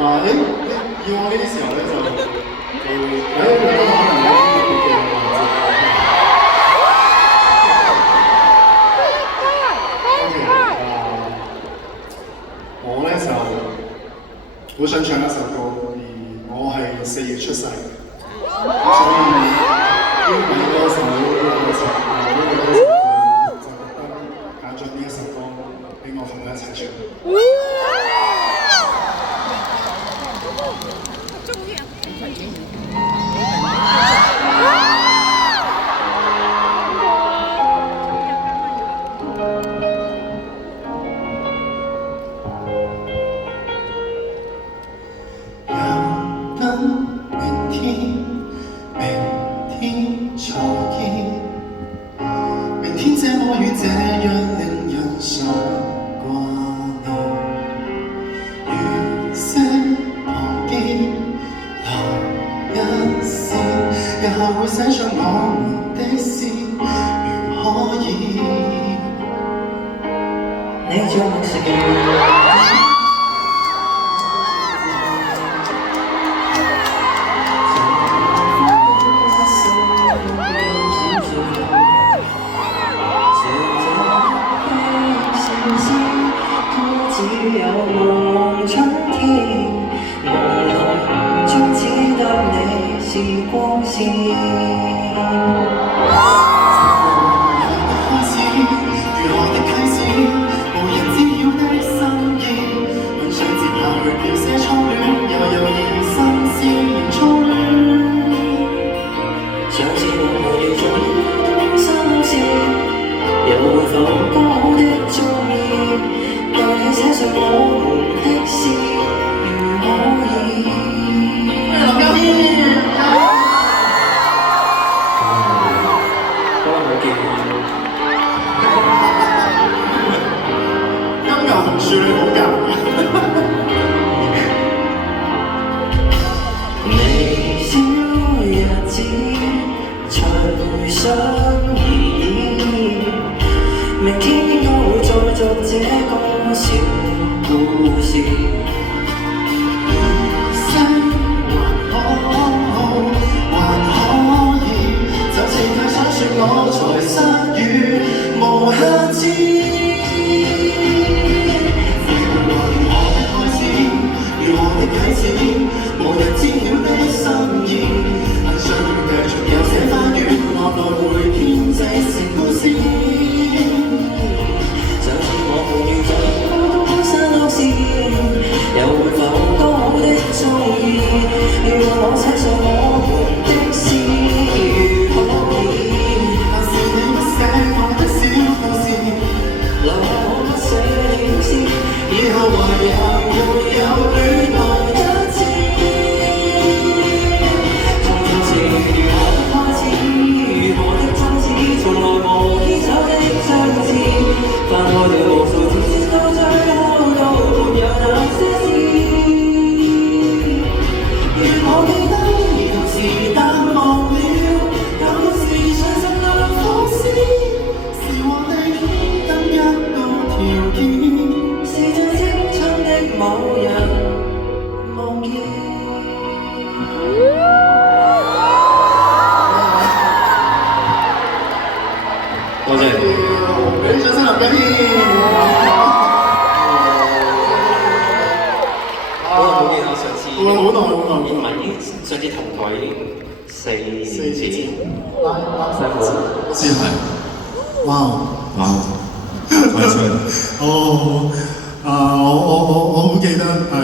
以往呢啲時候咧就會可能有啲特別嘅環節。我咧就好想唱一首歌，而我係4月出世，所以英文歌手就特登揀咗呢一首歌俾我同佢一齊唱。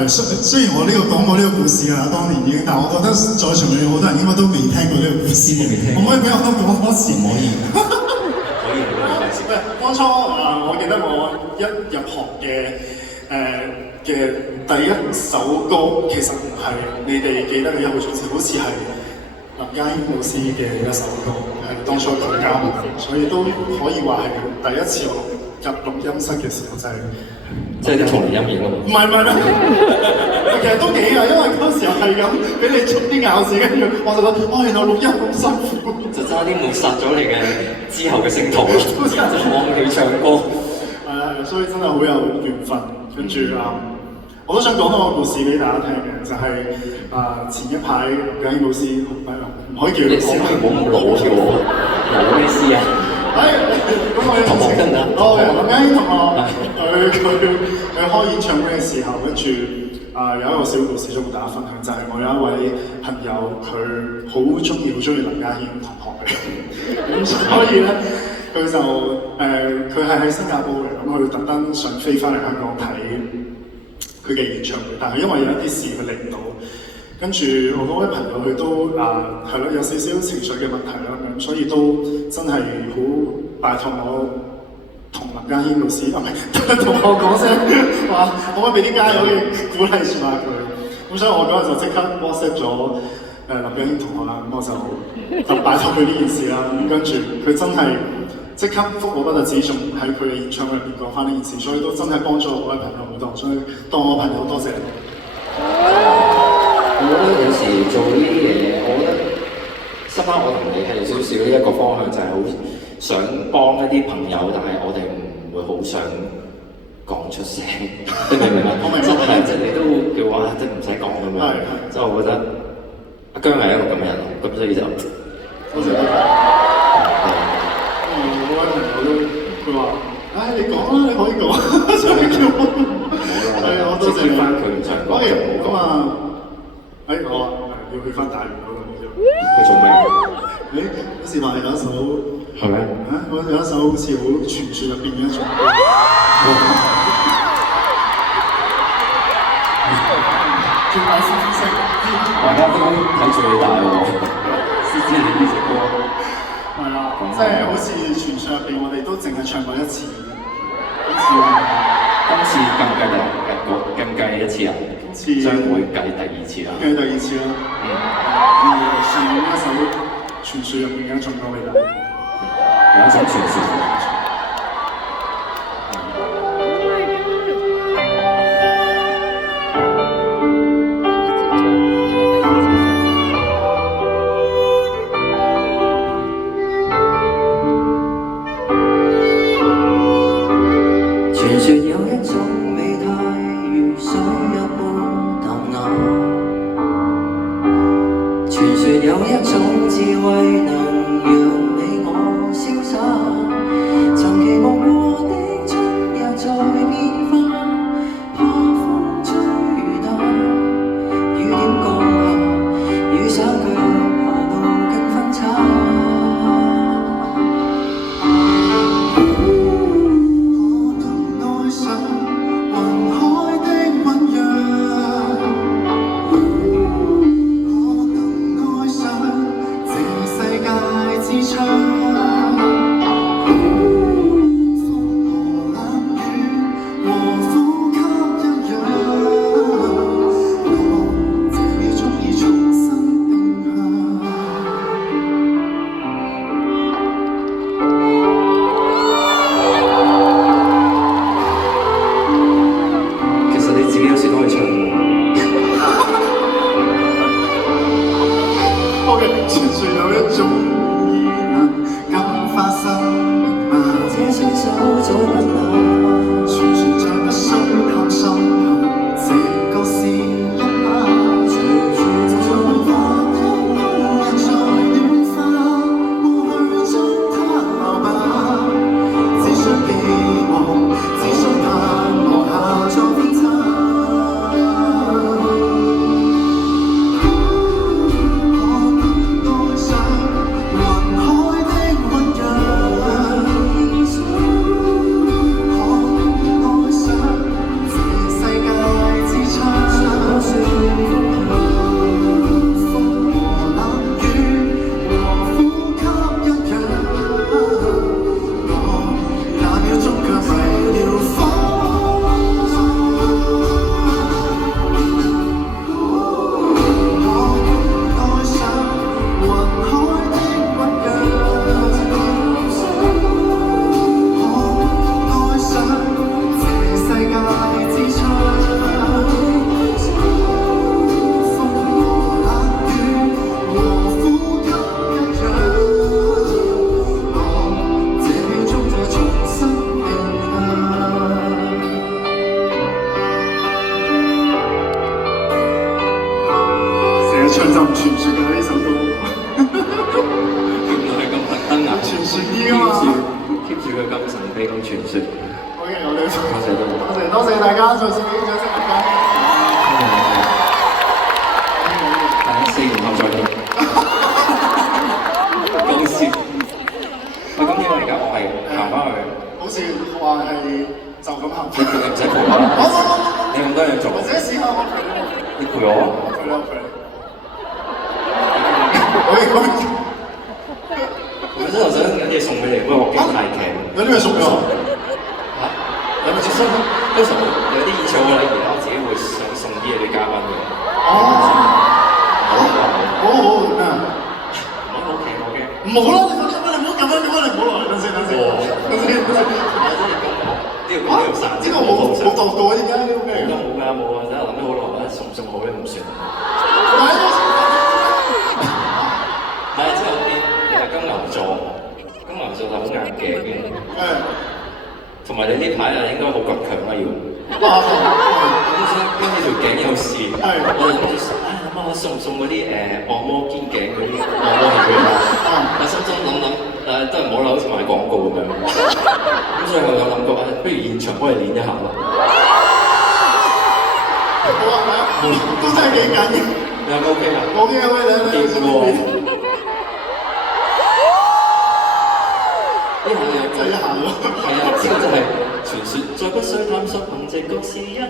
雖然我呢個講過呢個故事啊，當年已經，但我覺得在場嘅好多人應該都未聽過呢個故事。未聽。可唔可以俾我都講多次？唔可以。可以。當初我記得我一入學嘅第一首歌，其實唔係你哋記得嘅1號種子，好似係林家謙老師嘅一首歌，係當初佢教我，所以都可以話係第一次我入錄音室嘅時候就係。即係啲童年陰影啊嘛！唔係，其實都幾啊，因為嗰時候係咁俾你捉啲咬字，跟住我就覺得，原來錄音咁辛苦，就差啲抹殺咗你嘅之後嘅星途咯，就忘記唱歌。係啊，所以真係好有緣分。跟住我都想講多個故事俾大家聽嘅，就係、前一排梁家軒老師唔可以叫你可唔可以唔好咁老嘅喎？老咩師啊？咁我同學得唔得？梁家軒同學佢開演唱會嘅時候，跟住有一個小故事想同大家分享，就係、我有一位朋友，佢好中意梁家軒同學嘅，咁所以咧佢就佢係喺新加坡嘅，咁佢特登想飛翻嚟香港睇佢嘅演唱會，但係因為有一啲事佢嚟唔到，跟住我嗰位朋友佢都係咯有少少情緒嘅問題啦，咁所以都真係好拜託我同林家謙老師同我講聲話，可唔可以俾啲加油嘅鼓勵住下佢？咁所以我嗰日就即刻 WhatsApp 咗林家謙同學啦，咁我就拜託佢呢件事啦，咁跟住佢真係即刻覆我不特止，仲喺佢嘅演唱會入邊講翻呢件事，所以都真係幫咗我位朋友好多，所以當我朋友多謝你。我覺得有時做呢啲嘢，我覺得收翻我同你係有少少一個方向，就係好想幫一啲朋友，但係我哋唔會好想講出聲，你明唔明啊？我明，真係即係你都叫話，即係唔使講咁樣。即係我覺得阿姜係一個咁嘅人，咁所以就多謝你。我位朋友都佢話：你講啦，你可以講，所以叫我。係我多謝你。翻佢唔想講。咁啊，我要去翻大陸嗰度啫。佢做咩？好似話有一首係咪？我有一首好似好傳説入邊嘅一種歌。叫大師知識，大家都睇住你大喎，先知你呢隻歌。係啊，即係好似傳説入邊，我哋都淨係唱過一次。今次更計一次啊！今次將會計第二次啦。計第二次啦。上一首傳説入邊嘅一種歌俾大家。有一種傳説。世界。就唔傳説㗎呢首歌，原來係咁特登啊！傳説啲㗎嘛。keep 住佢咁神秘咁傳説。OK，我哋多謝大家，再次俾掌聲大家。大家4年後再見。講笑。喂，咁點解而家我係行翻去？好似話係就咁行。你唔使陪我啦。你咁多嘢做。或者試下我陪你。你陪我？陪你。我真係想有嘢送俾你，不過我驚太劇。有啲咩送俾我？嚇？有冇接收？通常有啲演唱會禮儀咧，我自己會想送啲嘢俾嘉賓嘅。哦。好咩啊？OK。唔好啦，你唔好咁樣，你唔好來，等先。呢個冇度過依家呢個咩？冇啊！真係諗咗好耐，送唔送好咧唔算。係之後啲你係金牛座就好硬頸嘅。同埋你呢排啊應該好倔強啦要。跟住條頸有事，我就諗住諗下送唔送嗰啲按摩肩頸嗰啲按摩儀俾佢。但心中諗都係唔好啦，好似賣廣告咁樣。咁所以我有諗過不如現場幫你練一下咯。好啊，都真係幾緊要。你有冇 OK 啊？OK，你見過。呢下又真係一下咯。係啊，呢個就係傳説，再不需探索，憑直覺試一下。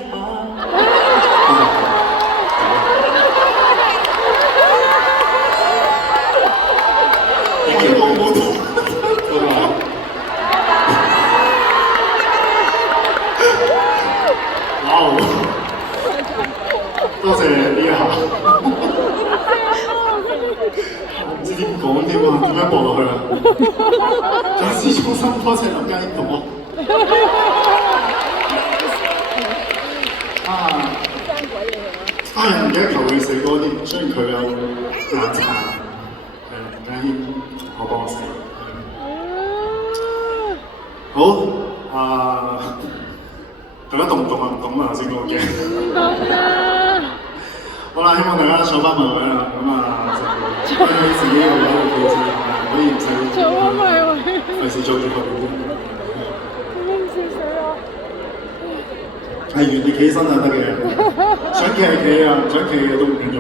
你叫我冇到。哇！多謝呢一下。我唔知點講添啊，點樣播落去啊？再次衷心多謝林家英同學。唔記得求佢寫歌添，雖然佢有難產，林家英我幫我寫。好大家懂唔懂啊？唔懂啊，頭先講嘅。唔懂啊！好啦，希望大家坐翻埋位啦，咁就可以自己有位嘅記住，可以唔使坐翻埋位，費事做住後邊啫。拎住水啊！係原地企身就得嘅，想企係企啊，唔想企嘅都唔緊要。